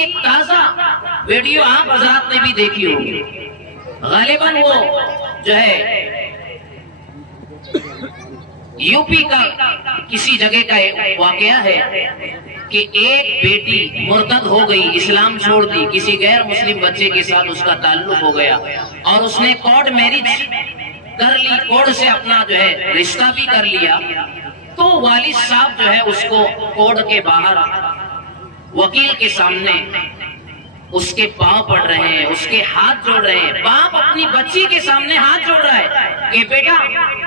ایک تازہ ویڈیو آپ حضرات نے بھی دیکھی ہوگی، غالباً وہ جو ہے یو پی کا کسی جگہ کا واقعہ ہے کہ ایک بیٹی مرتد ہو گئی، اسلام چھوڑ دی، کسی غیر مسلم بچے کے ساتھ اس کا تعلق ہو گیا اور اس نے کورٹ میرج کر لی، کورٹ سے اپنا جو ہے رشتہ بھی کر لیا۔ تو والد صاحب جو ہے اس کو کورٹ کے باہر وکیل کے سامنے اس کے پاؤں پڑ رہے ہیں، اس کے ہاتھ جوڑ رہے ہیں۔ باپ اپنی بچی کے سامنے ہاتھ جوڑ رہا ہے کہ بیٹا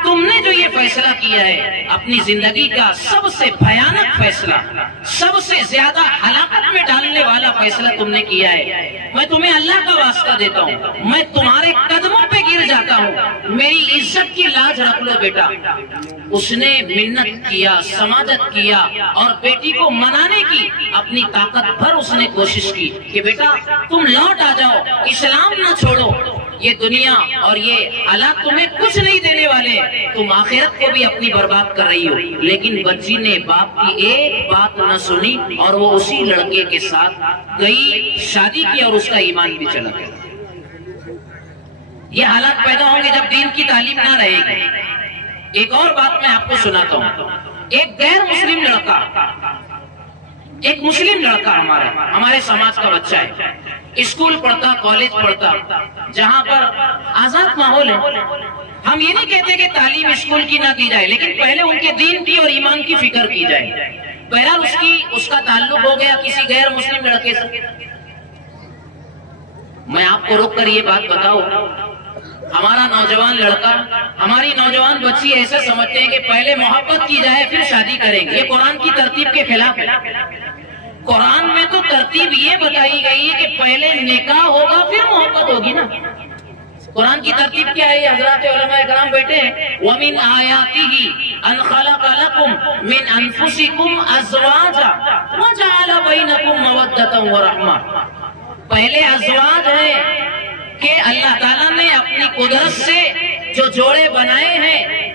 تم نے جو یہ فیصلہ کیا ہے، اپنی زندگی کا سب سے بھیانک فیصلہ، سب سے زیادہ ہلاکت میں ڈالنے والا فیصلہ تم نے کیا ہے، میں تمہیں اللہ کا واسطہ دیتا ہوں، میں تمہارے قدموں پہ گر جاتا ہوں، میری عزت کی لاج رکھ لو بیٹا۔ اس نے منت کیا، سماجت کیا اور بیٹی کو منانے کی اپنی طاقت بھر اس نے کوشش کی کہ بیٹا تم لوٹ آ جاؤ، اسلام نہ چھوڑو، یہ دنیا اور یہ حالات تمہیں کچھ نہیں دینے والے، تم آخرت کو بھی اپنی برباد کر رہی ہو۔ لیکن بچی نے باپ کی ایک بات نہ سنی اور وہ اسی لڑکے کے ساتھ گئی، شادی کی اور اس کا ایمان بھی چلا گیا۔ یہ حالات پیدا ہوں گے جب دین کی تعلیم نہ رہے گی۔ ایک اور بات میں آپ کو سناتا ہوں، ایک غیر مسلم لڑکا، ایک مسلم لڑکا ہمارے سماج کا بچہ ہے، اسکول پڑھتا، کالج پڑھتا، جہاں پر آزاد ماحول ہے۔ ہم یہ نہیں کہتے کہ تعلیم اسکول کی نہ کی جائے، لیکن پہلے ان کے دین کی اور ایمان کی فکر کی جائے۔ بہرحال اس کا تعلق ہو گیا کسی غیر مسلم لڑکے سے۔ میں آپ کو رک کر یہ بات بتاؤں، ہمارا نوجوان لڑکا، ہماری نوجوان بچی ایسا سمجھتے ہیں کہ پہلے محبت کی جائے پھر شادی کریں گے۔ یہ قرآن کی ترتیب کے خلاف ہے۔ قرآن میں تو ترتیب یہ بتائی گئی ہے کہ پہلے نکاح ہوگا پھر محبت ہوگی نا۔ قرآن کی ترتیب کیا ہے؟ حضرات علماء کرام بیٹھے ہیں، وَمِنْ آيَاتِهِ أَنْ خَلَقَ لَكُمْ مِنْ أَنفُسِكُمْ أَزْوَاجًا وَجَعَلَ بَيْنَكُمْ مَوَدَّةً وَرَحْمَةً۔ پہلے ازواج ہے کہ اللہ تعالیٰ نے اپنی قدرت سے جو جوڑے بنائے ہیں،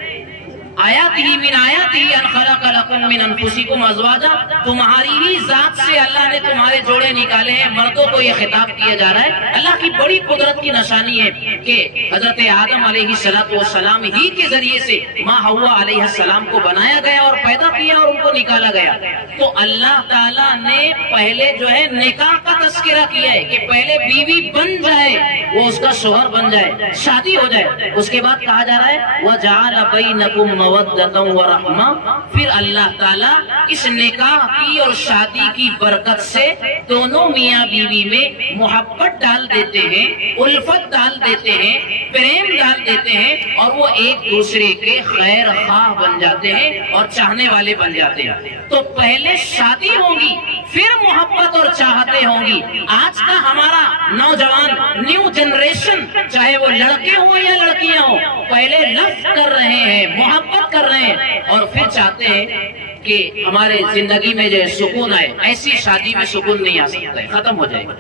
آیاتہ من آیاتہ ان خلق لکم من انفسکم ازواجا، تمہاری ہی ذات سے اللہ نے تمہارے جوڑے نکالے ہیں۔ مردوں کو یہ خطاب کیا جا رہا ہے۔ اللہ کی بڑی قدرت کی نشانی ہے کہ حضرت آدم علیہ السلام ہی کے ذریعے سے ماں حوا علیہ السلام کو بنایا گیا اور پیدا کیا اور ان کو نکالا گیا۔ تو اللہ تعالیٰ نے پہلے جو ہے نکاح کا تذکرہ کیا ہے کہ پہلے بیوی بن جائے، وہ اس کا شوہر بن جائے، شادی ہو جائے۔ اس کے بعد کہا جا رہا ہے وَجَعَلَ بَيْنَكُمْ مودۃ ورحمہ، پھر اللہ تعالیٰ اس نکاح کی اور شادی کی برکت سے دونوں میاں بیوی میں محبت ڈال دیتے ہیں، الفت ڈال دیتے ہیں، پریم ڈال دیتے ہیں اور وہ ایک دوسرے کے خیر خواہ بن جاتے ہیں اور چاہنے والے بن جاتے ہیں۔ تو پہلے شادی ہوگی پھر محبت اور چاہتے ہوں گی۔ آج کا ہمارا نوجوان نیو جنریشن، چاہے وہ لڑکے ہوں یا لڑکیاں ہوں، پہلے لفظ کر رہے ہیں، محبت کر رہے ہیں اور پھر چاہتے ہیں کہ ہمارے زندگی میں جو سکون آئے۔ ایسی شادی میں سکون نہیں آ سکتا ہے، ختم ہو جائے گا۔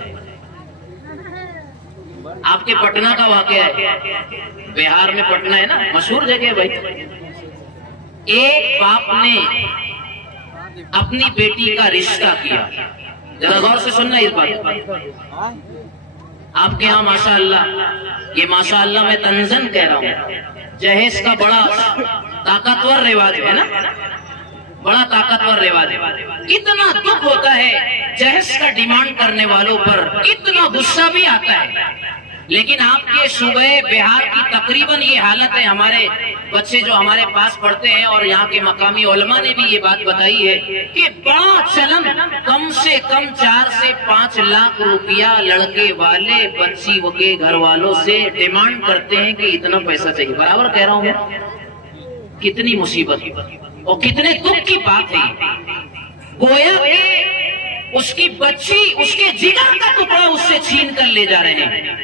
آپ کے پٹنہ کا واقعہ ہے، بہار میں پٹنہ ہے نا، مشہور جگہ بھائی۔ ایک باپ نے اپنی بیٹی کا رشتہ کیا، ذرا غور سے سننا اس بات۔ آپ کے ہاں ماشاءاللہ، یہ ماشاءاللہ میں تنزن کہہ رہا ہوں، جہیز کا بڑا طاقتور رواج ہے نا، بڑا طاقتور رواج ہے۔ اتنا دکھ ہوتا ہے جہیز کا ڈیمانڈ کرنے والوں پر، اتنا غصہ بھی آتا ہے، لیکن آپ کے صوبہ بہار کی تقریباً یہ حالت ہے۔ ہمارے بچے جو ہمارے پاس پڑھتے ہیں اور یہاں کے مقامی علماء نے بھی یہ بات بتائی ہے کہ بڑا چلن، کم سے کم 4 سے 5 لاکھ روپیہ لڑکے والے بچی کے گھر والوں سے ڈیمانڈ کرتے ہیں کہ اتنا پیسہ چاہیے۔ برابر کہہ رہا ہوں میں، کتنی مصیبت اور کتنے دکھ کی بات ہے۔ گویا کہ اس کی بچی، اس کے جگر کا ٹکڑا اس سے چھین کر لے جا رہے ہیں۔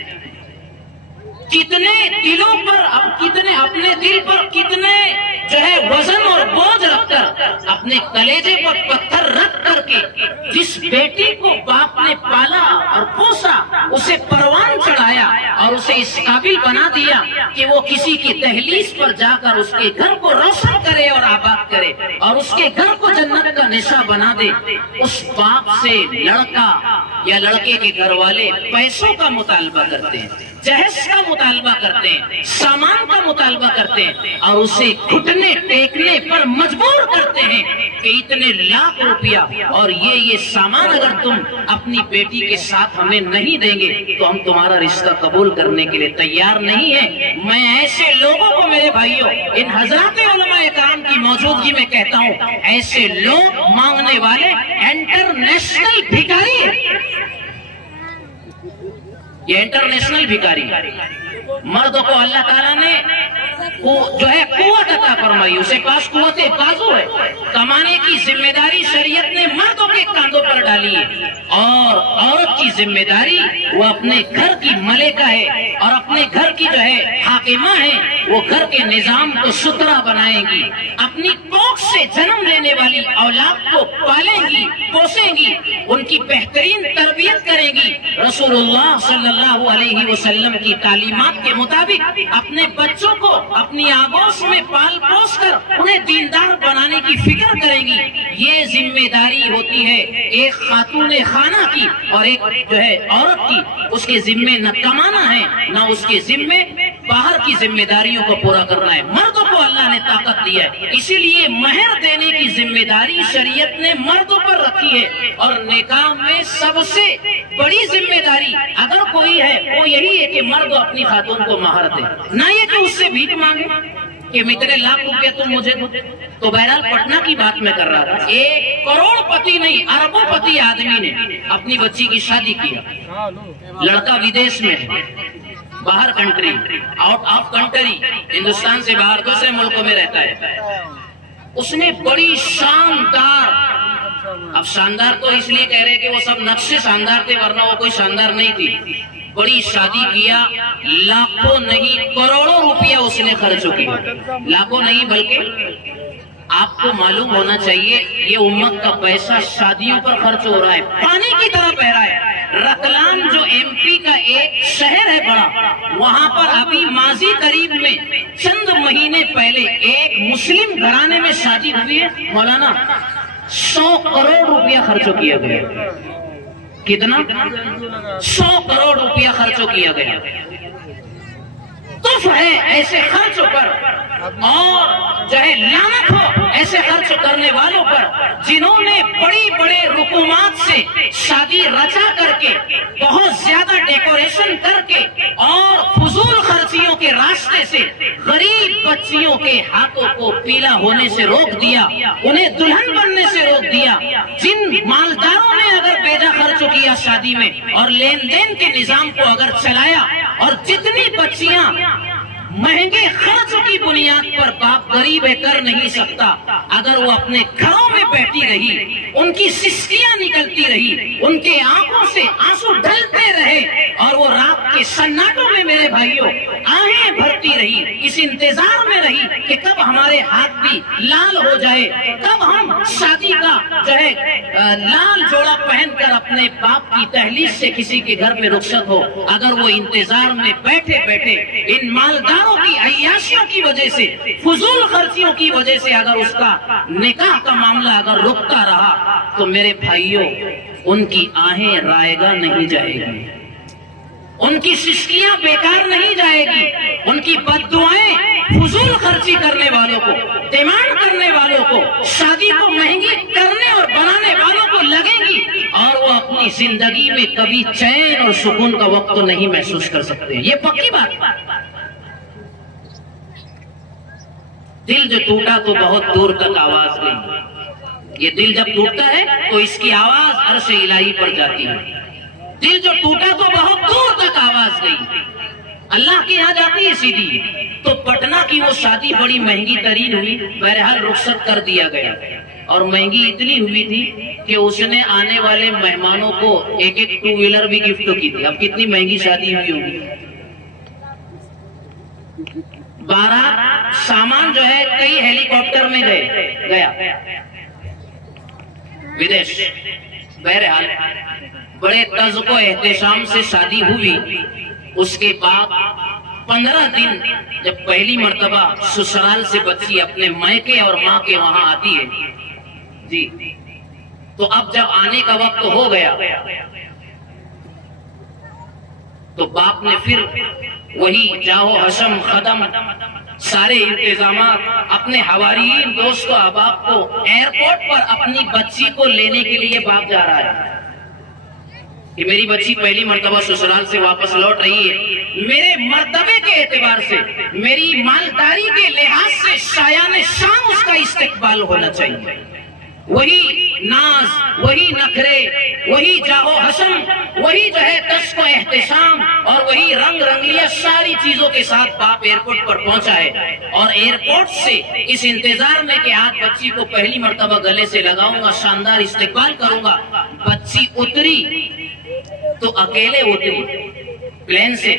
کتنے دلوں پر، کتنے اپنے دل پر کتنے جو ہے وزن اور بوجھ رکھ کر، اپنے کلیجے پر پتھر رکھ کر کے جس بیٹی کو باپ نے پالا اور پوسا، اسے پروان چڑھایا اور اسے اسے اس قابل بنا دیا کہ وہ کسی کی دہلیز پر جا کر اس کے گھر کو روشن کرے اور آباد کرے اور اس کے گھر کو جنت کا نشہ بنا دے، اس باپ سے لڑکا یا لڑکے کے گھر والے پیسوں کا مطالبہ کرتے ہیں، جہیز کا مطالبہ کرتے ہیں، سامان کا مطالبہ کرتے ہیں اور اسے گھٹنے ٹیکنے پر مجبور کرتے ہیں کہ اتنے لاکھ روپیہ اور یہ سامان اگر تم اپنی بیٹی کے ساتھ ہمیں نہیں دیں گے تو ہم تمہارا رشتہ قبول کرنے کے لیے تیار نہیں ہیں۔ میں ایسے لوگوں کو میرے بھائیوں، ان حضرات علماء کرام کی موجودگی میں کہتا ہوں، ایسے لوگ مانگنے والے انٹرنیشنل بھکاری ہیں، یہ انٹرنیشنل بھکاری۔ مردوں کو اللہ تعالیٰ نے جو ہے قوت عطا فرمائی، اسے پاس قوت بازو ہے، کمانے کی ذمہ داری شریعت نے مردوں کے کاندھوں پر ڈالی ہے، اور عورت کی ذمہ داری وہ اپنے گھر کی ملکہ ہے اور اپنے گھر کی جو ہے حاکمہ ہے، وہ گھر کے نظام کو ستھرا بنائیں گی، اپنی کوکھ سے جنم لینے والی اولاد کو پالیں گی، پوسیں گی، ان کی بہترین تربیت کریں گی، رسول اللہ صلی اللہ علیہ وسلم کی تعلیمات کے مطابق اپنے بچوں کو اپنی آگوش میں پال پوس کر انہیں دیندار بنانے کی فکر کریں گی۔ یہ ذمہ داری ہوتی ہے ایک خاتون خانہ کی اور ایک جو ہے عورت کی، اس کے ذمے نہ کمانا ہے نہ اس کے ذمے باہر کی ذمہ داریوں کو پورا کرنا ہے۔ مردوں کو اللہ نے طاقت دی ہے، اسی لیے مہر دینے کی ذمہ داری شریعت نے مردوں پر رکھی ہے، اور نکاح میں سب سے بڑی ذمہ داری اگر کوئی ہے وہ یہی ہے کہ مرد اپنی خاتون کو مہر دے، نہ یہ کہ اس سے بھیک مانگے کہ اتنے لاکھ روپے تم مجھے دو۔ تو بہرحال پٹنہ کی بات میں کر رہا تھا، ایک کروڑ پتی نہیں اربوں پتی آدمی نے اپنی بچی کی شادی کیا، لڑکا ودیش میں ہے، باہر country, out of country, Hindustan سے باہر دوسرے ملکوں میں رہتا ہے، اس نے بڑی شاندار، اب شاندار تو اس لیے کہہ رہے کہ وہ سب نقشے شاندار تھے ورنہ وہ کوئی شاندار نہیں تھی، بڑی شادی کیا، لاکھوں نہیں کروڑوں روپیہ اس نے خرچ کیا، لاکھوں نہیں بلکہ آپ کو معلوم ہونا چاہیے یہ امت کا پیسہ شادیوں پر خرچ ہو رہا ہے، پانی کی طرح بہ رہا ہے۔ رتلام جو ایم پی کا ایک شہر ہے بڑا، وہاں پر ابھی ماضی قریب میں چند مہینے پہلے ایک مسلم گھرانے میں شادی ہوئی ہے، مولانا 100 کروڑ روپیہ خرچ کیا گیا، کتنا؟ 100 کروڑ روپیہ خرچ کیا گیا۔ تف ہے ایسے خرچوں پر، اور جو ہے لعنت ہو ایسے خرچ کرنے والوں پر جنہوں نے بڑی بڑے رکومات سے شادی رچا کر کے، بہت زیادہ ڈیکوریشن کر کے اور فضول خرچیوں کے راستے سے غریب بچیوں کے ہاتھوں کو پیلا ہونے سے روک دیا، انہیں دلہن بننے سے روک دیا۔ جن مالداروں نے اگر بیجا خرچ کیا شادی میں اور لین دین کے نظام کو اگر چلایا، اور جتنی بچیاں مہنگے خرچ کی بنیاد پر باپ غریب کر نہیں سکتا، اگر وہ اپنے گھروں میں بیٹھی رہی، ان کی سسکیاں نکلتی رہی، ان کے آنکھوں سے آنسو ڈھلتے رہے، اور وہ رات کے سناٹوں میں میرے بھائیوں آہیں بھرتی رہی، اس انتظار میں رہی کہ کب ہمارے ہاتھ بھی لال ہو جائے، کب ہم شادی کا جو ہے لال جوڑا پہن کر اپنے باپ کی دہلیز سے کسی کے گھر میں رخصت ہو، اگر وہ انتظار میں بیٹھے بیٹھے ان مالداروں کی عیاشیوں کی وجہ سے، فضول خرچیوں کی وجہ سے اگر اس کا نکاح کا معاملہ اگر رکتا رہا تو میرے بھائیوں ان کی آہیں رائگاں نہیں جائے گی، ان کی سسکیاں بیکار نہیں جائے گی، ان کی بد دعائیں فضول خرچی کرنے والوں کو، ڈیمانڈ کرنے والوں کو، شادی کو مہنگی کرنے اور بنانے والوں کو لگیں گی، اور وہ اپنی زندگی میں کبھی چین اور سکون کا وقت تو نہیں محسوس کر سکتے۔ یہ پکی بات۔ دل جو ٹوٹا تو بہت دور تک آواز گئی، یہ دل جب ٹوٹتا ہے تو اس کی آواز عرش الہی پر جاتی ہے، دل جو ٹوٹا تو بہت دور تک آواز گئی، اللہ کے یہاں جاتی ہے سیدھی۔ تو پٹنہ کی وہ شادی بڑی مہنگی ترین ہوئی، بہرحال رخصت کر دیا گیا، اور مہنگی اتنی ہوئی تھی کہ اس نے آنے والے مہمانوں کو ایک ایک 2 ویلر بھی گفٹ کی تھی۔ اب کتنی مہنگی شادی ہوئی ہوگی، 12 سامان جو ہے کئی ہیلی کاپٹر میں گیا ودیش۔ بہرحال بڑے طرز و احتشام سے شادی ہوئی، اس کے بعد 15 دن جب پہلی مرتبہ سسرال سے بچی اپنے مائکے اور ماں کے وہاں آتی ہے جی، تو اب جب آنے کا وقت ہو گیا تو باپ نے پھر وہی جاہو حشم خدم سارے انتظامات اپنے حواریین دوست و احباب کو ایئرپورٹ پر اپنی بچی کو لینے کے لیے باپ جا رہا ہے کہ میری بچی پہلی مرتبہ سسرال سے واپس لوٹ رہی ہے، میرے مرتبے کے اعتبار سے، میری مالداری کے لحاظ سے شایان شان اس کا استقبال ہونا چاہیے۔ وہی ناز، وہی نخرے، وہی جاہو حسن، وہی جو ہے کشف و احتشام اور وہی رنگ رنگلیاں ساری چیزوں کے ساتھ باپ ایئرپورٹ پر پہنچا ہے، اور ایئرپورٹ سے اس انتظار میں کہ آج بچی کو پہلی مرتبہ گلے سے لگاؤں گا، شاندار استقبال کروں گا۔ بچی اتری تو اکیلے اتری، پلین سے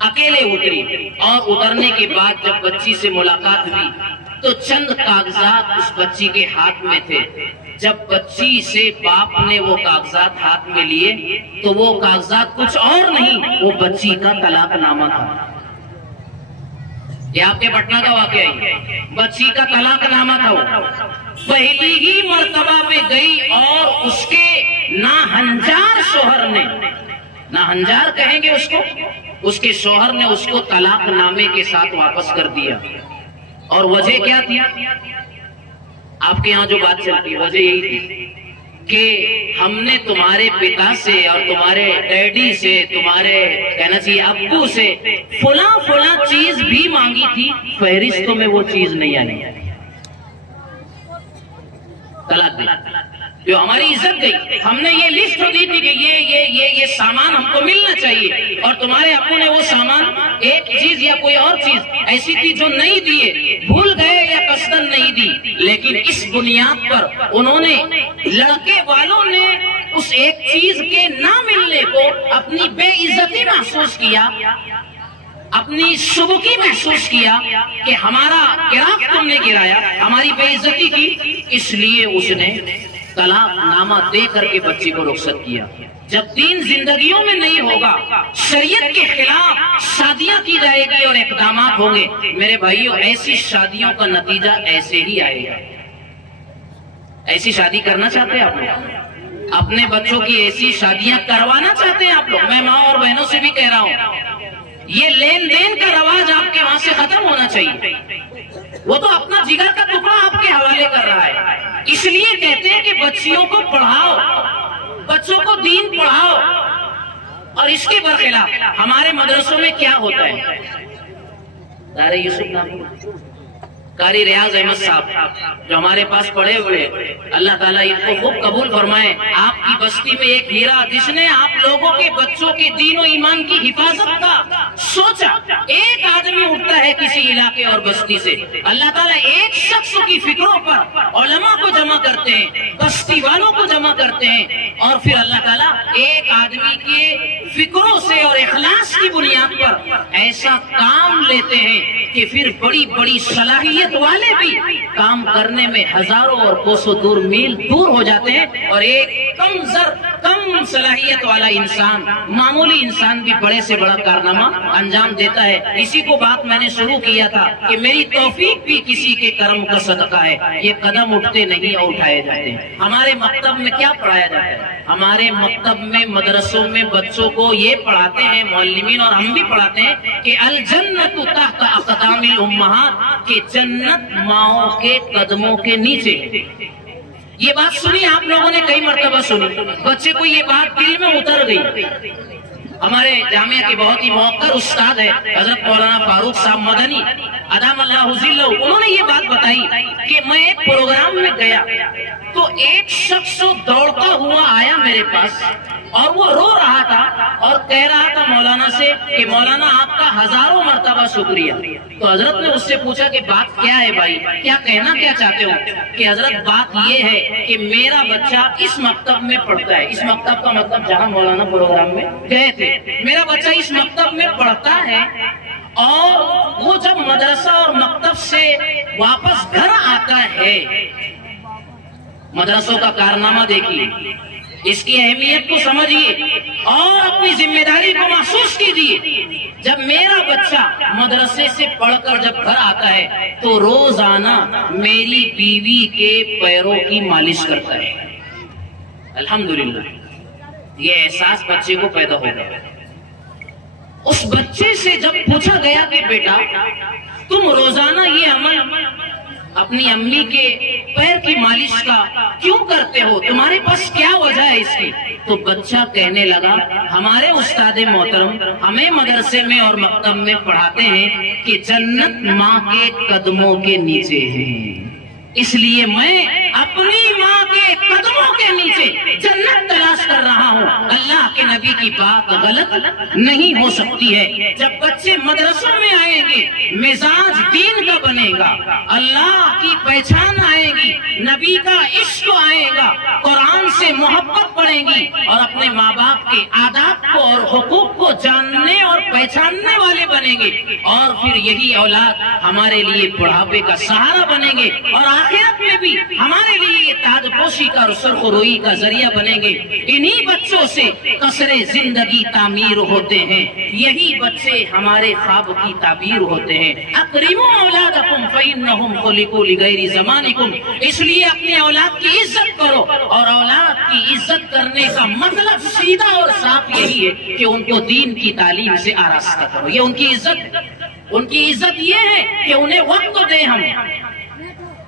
اکیلے اتری، اور اترنے کے بعد جب بچی سے ملاقات ہوئی تو چند کاغذات اس بچی کے ہاتھ میں تھے۔ جب بچی سے باپ نے وہ کاغذات ہاتھ میں لیے تو وہ کاغذات کچھ اور نہیں، وہ بچی کا طلاق نامہ تھا۔ یہ آپ کے پٹنہ کا واقعہ ہے، بچی کا طلاق نامہ تھا۔ وہ پہلی ہی مرتبہ پہ گئی اور اس کے ناہنجار شوہر نے، ناہنجار کہیں گے اس کو، اس کے شوہر نے اس کو طلاق نامے کے ساتھ واپس کر دیا۔ اور وجہ کیا تھی؟ آپ کے یہاں جو بات چلتی ہے وجہ یہی تھی کہ ہم نے تمہارے پتا سے اور تمہارے ڈیڈی سے، تمہارے کہنا چاہیے ابو سے فلاں فلاں چیز بھی مانگی تھی، فہرستوں میں وہ چیز نہیں آئی، طلاق دی۔ جو ہماری عزت گئی، ہم نے یہ لسٹ دی تھی کہ یہ سامان ہم کو ملنا چاہیے، اور تمہارے ابو نے وہ سامان ایک چیز یا کوئی اور چیز ایسی تھی جو نہیں دیے، بھول گئے یا قصدن نہیں دی، لیکن اس بنیاد پر انہوں نے، لڑکے والوں نے اس ایک چیز کے نہ ملنے کو اپنی بے عزتی محسوس کیا، اپنی سبکی محسوس کیا کہ ہمارا گراف تم نے گرایا، ہماری بے عزتی کی، اس لیے اس نے طلاق نامہ دے کر کے بچی کو رخصت کیا۔ جب دین زندگیوں میں نہیں ہوگا، شریعت کے خلاف شادیاں کی جائے گی اور اقدامات ہوں گے، میرے بھائیوں ایسی شادیوں کا نتیجہ ایسے ہی آئے گا۔ ایسی شادی کرنا چاہتے ہیں آپ لوگ؟ اپنے بچوں کی ایسی شادیاں کروانا چاہتے ہیں آپ لوگ؟ میں ماں اور بہنوں سے بھی کہہ رہا ہوں، یہ لین دین کا رواج آپ کے وہاں سے ختم ہونا چاہیے۔ وہ تو اپنا جگر کا ٹکڑا آپ کے حوالے کر رہا ہے۔ اس لیے کہتے ہیں کہ بچیوں کو پڑھاؤ، بچوں کو دین پڑھاؤ، اور اس کے برخلاف ہمارے مدرسوں میں کیا ہوتا ہے؟ دار یوسف نام قاری ریاض احمد صاحب جو ہمارے پاس پڑھے ہوئے، اللہ تعالیٰ ان کو خوب قبول فرمائے۔ آپ کی بستی میں ایک ہیرا جس نے آپ لوگوں کے بچوں کے دین و ایمان کی حفاظت کا سوچا۔ ایک آدمی اٹھتا ہے کسی علاقے اور بستی سے، اللہ تعالیٰ ایک شخص کی فکروں پر علماء کو جمع کرتے ہیں، بستی والوں کو جمع کرتے ہیں، اور پھر اللہ تعالیٰ ایک آدمی کے فکروں سے اور اخلاص کی بنیاد پر ایسا کام لیتے ہیں کہ پھر بڑی بڑی صلاحیت والے بھی کام کرنے میں ہزاروں اور کوسوں دور میل دور ہو جاتے ہیں، اور ایک کم صلاحیت والا انسان، معمولی انسان بھی بڑے سے بڑا کارنامہ انجام دیتا ہے۔ اسی کو بات میں نے شروع کیا تھا کہ میری توفیق بھی کسی کے کرم کا صدقہ ہے، یہ قدم اٹھتے نہیں اور اٹھائے جاتے ہیں۔ ہمارے مکتب میں کیا پڑھایا جاتا ہے؟ ہمارے مکتب میں، مدرسوں میں بچوں کو یہ پڑھاتے ہیں معلمین، اور ہم بھی پڑھاتے ہیں کہ الجنت تحت اقدام الامہات، کہ جنت ماؤں کے قدموں کے نیچے۔ یہ بات سنی آپ لوگوں نے کئی مرتبہ سنی، بچے کو یہ بات دل میں اتر گئی۔ ہمارے جامعہ کے بہت ہی موقر استاد ہے حضرت مولانا فاروق صاحب مدنی ادام اللہ ذلہ، انہوں نے یہ بات بتائی کہ میں ایک پروگرام میں گیا تو ایک شخص دوڑتا ہوا آیا میرے پاس، اور وہ رو رہا تھا اور کہہ رہا تھا مولانا سے کہ مولانا آپ کا ہزاروں مرتبہ شکریہ۔ تو حضرت نے اس سے پوچھا کہ بات کیا ہے بھائی، کیا کہنا کیا چاہتے ہو؟ کہ حضرت بات یہ ہے کہ میرا بچہ اس مکتب میں پڑھتا ہے، اس مکتب کا مطلب جہاں مولانا پروگرام میں گئے تھے، میرا بچہ اس مکتب میں پڑھتا ہے، اور وہ جب مدرسہ اور مکتب سے واپس گھر آتا ہے، مدرسوں کا کارنامہ دیکھیے، اس کی اہمیت کو سمجھیے اور اپنی ذمہ داری کو محسوس کیجیے. جب میرا بچہ مدرسے سے پڑھ کر جب گھر آتا ہے تو روزانہ میری بیوی کے پیروں کی مالش کرتا ہے. الحمدللہ یہ احساس بچے کو پیدا ہو گیا. اس بچے سے جب پوچھا گیا کہ بیٹا تم روزانہ یہ عمل اپنی امی کے پیر کی مالش کا کیوں کرتے ہو، تمہارے پاس کیا وجہ ہے اس کی؟ تو بچہ کہنے لگا ہمارے استاد محترم ہمیں مدرسے میں اور مکتب میں پڑھاتے ہیں کہ جنت ماں کے قدموں کے نیچے ہے، اس لیے میں اپنی ماں کے قدموں کے نیچے جنت تلاش کر رہا ہوں. اللہ کے نبی کی بات غلط نہیں ہو سکتی ہے. جب بچے مدرسوں میں آئیں گے مزاج دین کا بنے گا، اللہ کی پہچان آئے گی، نبی کا عشق آئے گا، قرآن سے محبت پڑھیں گی اور اپنے ماں باپ کے آداب کو اور حقوق کو جاننے اور پہچاننے والے بنیں گے. اور پھر یہی اولاد ہمارے لیے بڑھاپے کا سہارا بنیں گے اور آخرت میں بھی ہمارے لیے یہ تاج پوشی کا اور سرخ روئی کا ذریعہ بنیں گے. انہی بچوں سے قصر زندگی تعمیر ہوتے ہیں، یہی بچے ہمارے خواب کی تعبیر ہوتے ہیں. اکرموا اولادکم فإنہم خلقوا لغیر زمانکم، اس لیے اپنے اولاد کی عزت کرو. اور اولاد کی عزت کرنے کا مطلب سیدھا اور صاف یہی ہے کہ ان کو دین کی تعلیم سے آراستہ کرو. یہ ان کی عزت یہ ہے کہ انہیں وقت دیں. ہم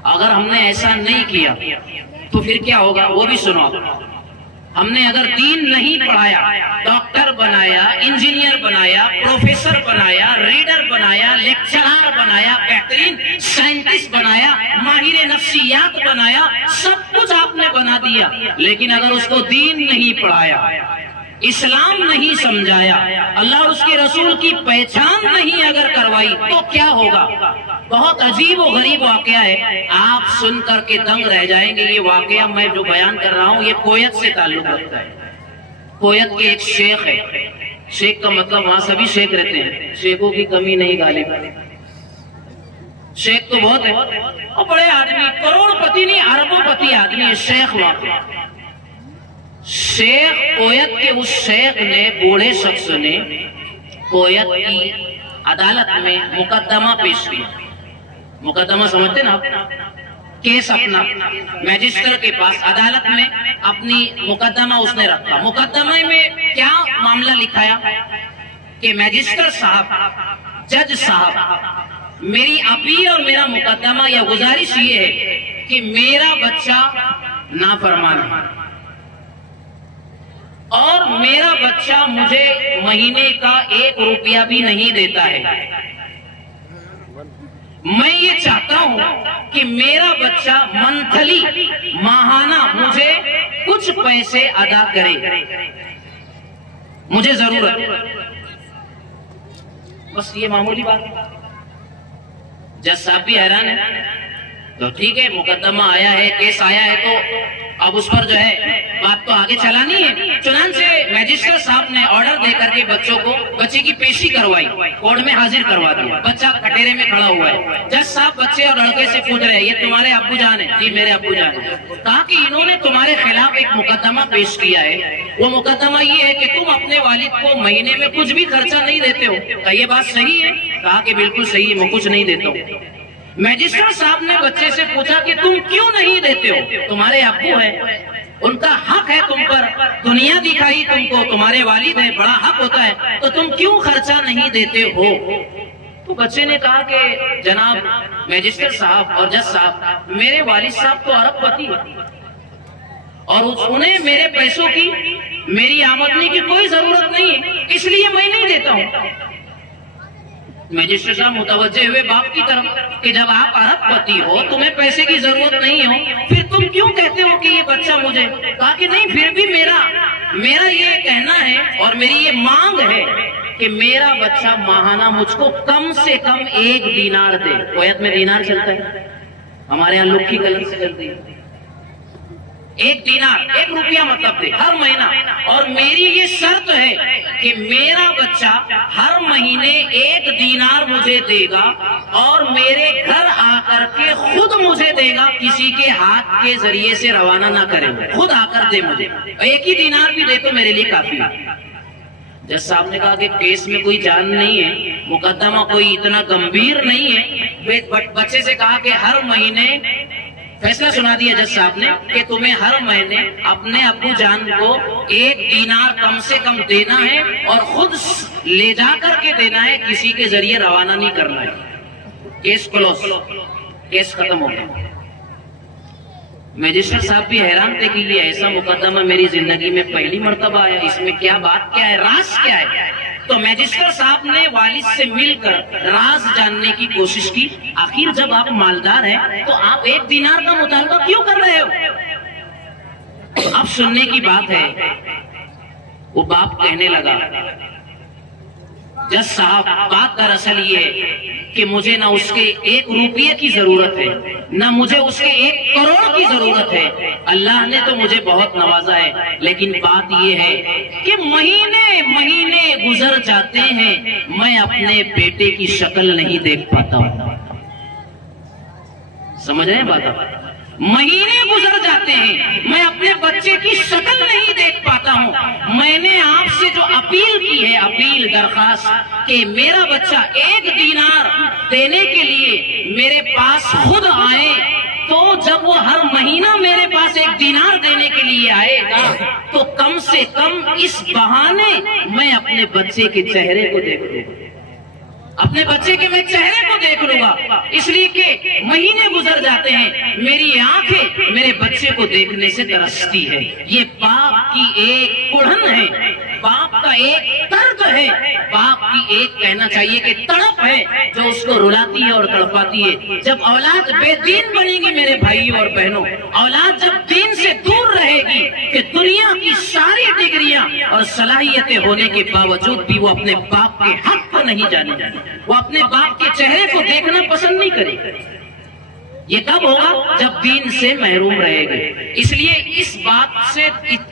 اگر ہم نے ایسا نہیں کیا تو پھر کیا ہوگا وہ بھی سنو. ہم نے اگر دین نہیں پڑھایا، ڈاکٹر بنایا، انجینئر بنایا، پروفیسر بنایا، ریڈر بنایا، لیکچرار بنایا، بہترین سائنٹسٹ بنایا، ماہر نفسیات بنایا، سب کچھ آپ نے بنا دیا، لیکن اگر اس کو دین نہیں پڑھایا، اسلام نہیں سمجھایا، اللہ اور اس کے رسول کی پہچان نہیں اگر کروائی تو کیا ہوگا؟ بہت عجیب و غریب واقعہ ہے، آپ سن کر کے دنگ رہ جائیں گے. یہ واقعہ میں جو بیان کر رہا ہوں یہ کویت سے تعلق رکھتا ہے. کویت کے ایک شیخ ہے، شیخ کا مطلب وہاں سبھی شیخ رہتے ہیں، شیخوں کی کمی نہیں غالب. شیخ تو بہت ہے اور بڑے آدمی، کروڑ پتی نہیں اربوں پتی آدمی ہے. شیخ واقعہ شیخ کویت کے اس شیخ نے، بوڑھے شخص نے کویت کی عدالت میں مقدمہ پیش کیا. مقدمہ سمجھتے نا آپ؟ کیس اپنا میجسٹر کے پاس عدالت میں اپنی مقدمہ اس نے رکھا. مقدمے میں کیا معاملہ لکھایا کہ میجسٹر صاحب، جج صاحب، میری اپیل اور میرا مقدمہ یا گزارش یہ ہے کہ میرا بچہ نافرمان ہے اور میرا بچہ مجھے مہینے کا 1 روپیہ بھی نہیں دیتا ہے. میں یہ چاہتا ہوں کہ میرا بچہ منتھلی، ماہانہ مجھے کچھ پیسے ادا کرے، مجھے ضرورت ہے. بس یہ معمولی بات ہے. جج صاحب بھی حیران ہے. تو ٹھیک ہے، مقدمہ آیا ہے، کیس آیا ہے، تو اب اس پر جو ہے بات تو آگے چلانی ہے. چنانچہ میجسٹر صاحب نے آرڈر دے کر کے بچے کی پیشی کروائی، کورٹ میں حاضر کروا دیا. بچہ کٹہرے میں کھڑا ہوا ہے. جج صاحب بچے اور لڑکے سے پوچھ رہے ہیں یہ تمہارے ابو جان ہیں؟ جی میرے ابو جان ہیں. کہا کہ انہوں نے تمہارے خلاف ایک مقدمہ پیش کیا ہے، وہ مقدمہ یہ ہے کہ تم اپنے والد کو مہینے میں کچھ بھی خرچہ نہیں دیتے ہو. کہا یہ بات صحیح ہے؟ کہا کہ بالکل صحیح ہے، میں کچھ نہیں دیتا ہوں. میجسٹر صاحب نے بچے سے پوچھا کہ تم کیوں نہیں دیتے ہو؟ تمہارے ابو ہیں، ان کا حق ہے تم پر، دنیا دکھائی تم کو، تمہارے والد ہیں، بڑا حق ہوتا ہے، تو تم کیوں خرچہ نہیں دیتے ہو؟ تو بچے نے کہا کہ جناب میجسٹر صاحب اور جج صاحب، میرے والد صاحب تو ارب پتی ہیں اور انہیں میرے پیسوں کی، میری آمدنی کی کوئی ضرورت نہیں ہے، اس لیے میں نہیں دیتا ہوں. میجسٹر صاحب متوجہ ہوئے باپ کی طرف کہ جب آپ ارب پتی ہو، تمہیں پیسے کی ضرورت نہیں ہو، پھر تم کیوں کہتے ہو کہ یہ بچہ مجھے؟ کہا کہ نہیں، پھر بھی میرا یہ کہنا ہے اور میری یہ مانگ ہے کہ میرا بچہ ماہانہ مجھ کو کم سے کم 1 دینار دے. کویت میں دینار چلتا ہے، ہمارے یہاں لکھی کلر سے چلتی ہے. 1 دینار، 1 روپیہ مطلب دے ہر مہینہ. اور میری یہ شرط ہے کہ میرا بچہ ہر مہینے 1 دینار مجھے دے گا اور میرے گھر آ کر کے خود مجھے دے گا، کسی کے ہاتھ کے ذریعے سے روانہ نہ کرے، خود آ کر دے مجھے، 1 ہی دینار بھی دے تو میرے لیے کافی ہے۔ جج صاحب نے کہا کہ کیس میں کوئی جان نہیں ہے، مقدمہ کوئی اتنا گمبھیر نہیں ہے۔ بچے سے کہا کہ ہر مہینے فیصلہ سنا دیا جج صاحب نے کہ تمہیں ہر مہینے اپنے ابو جان کو 1 دینار کم سے کم دینا ہے اور خود لے جا کر کے دینا ہے، کسی کے ذریعے روانہ نہیں کرنا ہے۔ کیس کلوز، کیس ختم ہو گیا۔ میجسٹر صاحب بھی حیران تھے کہ یہ ایسا مقدمہ میری زندگی میں پہلی مرتبہ آیا، اس میں کیا بات کیا ہے، راز کیا ہے؟ تو میجسٹر صاحب نے والد سے مل کر راز جاننے کی کوشش کی۔ آخر جب آپ مالدار ہیں تو آپ 1 دینار کا مطالبہ کیوں کر رہے ہو؟ اب سننے کی بات ہے، وہ باپ کہنے لگا جج صاحب بات دراصل یہ ہے کہ مجھے نہ اس کے 1 روپیے کی ضرورت ہے، نہ مجھے اس کے 1 کروڑ کی ضرورت ہے۔ اللہ نے تو مجھے بہت نوازا ہے، لیکن بات یہ ہے کہ مہینے مہینے گزر جاتے ہیں، میں اپنے بیٹے کی شکل نہیں دیکھ پاتا ہوں۔ سمجھ رہے ہیں بات؟ مہینے گزر جاتے ہیں، میں اپنے بچے کی شکل نہیں دیکھ پاتا ہوں۔ میں نے آپ سے جو اپیل کی ہے، اپیل درخواست کہ میرا بچہ 1 دینار دینے کے لیے میرے پاس خود آئے، تو جب وہ ہر مہینہ میرے پاس 1 دینار دینے کے لیے آئے گا تو کم سے کم اس بہانے میں اپنے بچے کے چہرے کو دیکھ لوں گا، اپنے بچے کے میں چہرے کو دیکھ لوں گا، اس لیے کہ مہینے گزر جاتے ہیں، میری آنکھیں میرے بچے کو دیکھنے سے ترستی ہے۔ یہ باپ کی ایک کڑھن ہے، باپ کا ایک درد ہے، باپ کی ایک کہنا چاہیے کہ تڑپ ہے جو اس کو رلاتی ہے اور تڑپاتی ہے۔ جب اولاد بے دین بنے گی میرے بھائیوں اور بہنوں، اولاد جب دین سے دور رہے گی کہ دنیا کی ساری ڈگریاں اور صلاحیتیں ہونے کے باوجود بھی وہ اپنے باپ کے حق کو نہیں جانے، وہ اپنے باپ کے چہرے کو دیکھنا پسند نہیں کرے گا۔ یہ کب ہوگا؟ جب دین سے محروم رہے گے۔ اس لیے اس بات سے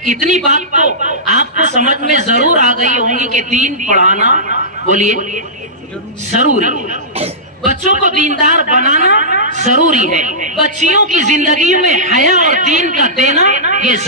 اتنی بات تو آپ کو سمجھ میں ضرور آ گئی ہوگی کہ دین پڑھانا، بولیے، ضروری ہے، بچوں کو دیندار بنانا ضروری ہے، بچیوں کی زندگی میں حیا اور دین کا دینا یہ ضروری ہے۔